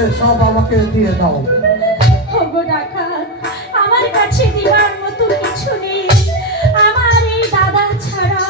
আছে সব আমাকে দিয়ে দাও। ওগো ডাকাত আমার কাছে দিবার মতো কিছু নেই। আমার এই দাদা ছাড়া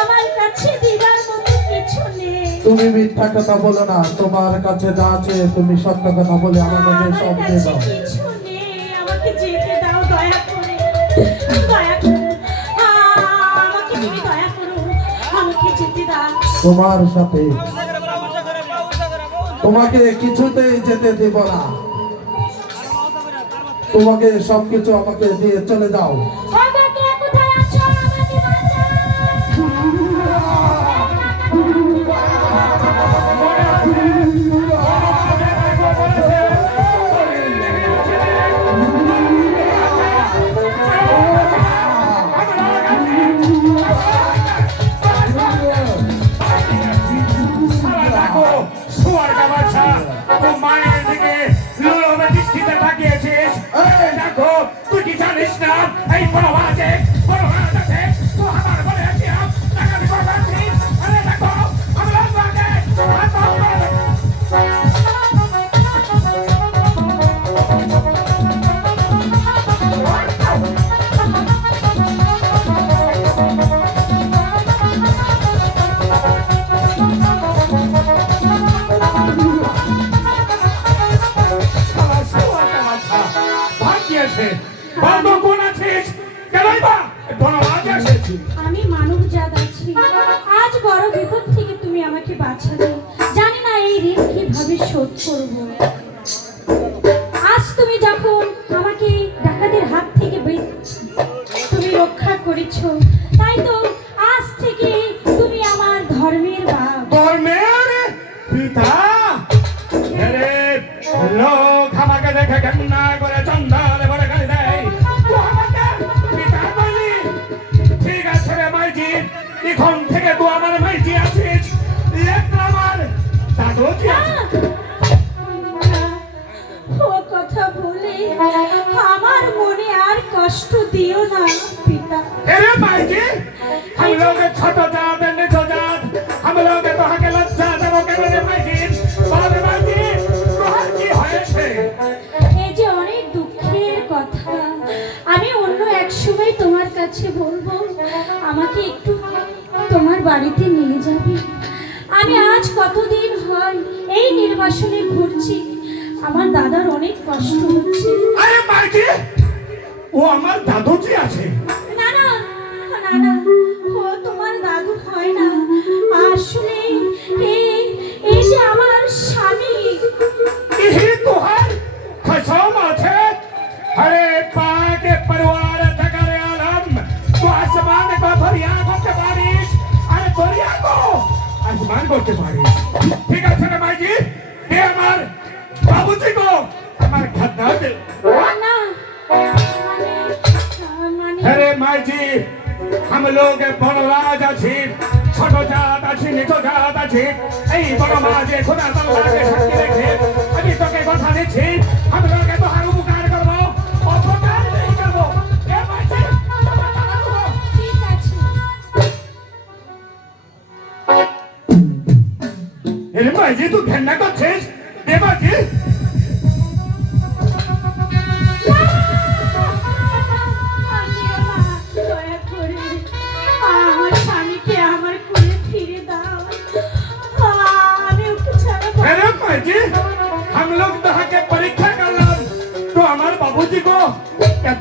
আমার কাছে দিবার মতো কিছু নেই। তুমি মিথ্যা কথা বলো না তোমার কাছে যা আছে তুমি সত্য কথা বলে আমাকে আমার সব দিয়ে দাও। কিছু নেই আমাকে যেতে দাও দয়া করে। দয়া করো। আমাকে তুমি দয়া করো আমাকে যেতে দাও। তোমার সাথে তোমাকে কিছুতেই যেতে দেব না। তোমাকে সবকিছু আমাকে দিয়ে চলে যাও। না এই বড় আছে বড় আছে তো বাঁচালে জানি না এই ঋণ কীভাবে শোধ করব। কষ্ট দিও না পিতা अरे भाई जी हम लोग छोटो जात है निचो जात हम लोग तो हके लज्जा दे वो कहने भाई जी बात भाई जी तो हर की হয়েছে এই যে অনেক দুঃখের কথা আমি অন্য এক সময় তোমার কাছে বলবো আমাকে একটু তোমার বাড়িতে নিয়ে যাবে আমি আজ কতদিন হয় এই নির্বাসনে ঘুরছি আমার দাদার অনেক কষ্ট হচ্ছে আরে ভাই জি ও আমার দাদু যে আছে। না না না না ও তোমার দাদু হয় না। আসলে এই যে আমার স্বামী। এই তোহার খসম আছে। আরে পাকে পরিবার থাকার আলম। তো আসমান কো ধরি আঁখো কে বারিশ আরে ধরি কো আসমান কো কে বারিশ লোকে বড় রাজ আছে, ছোট জাত আছে, নিচ জাত আছে। এই বড় মাঝে খোদা তাল্লাকে শক্তি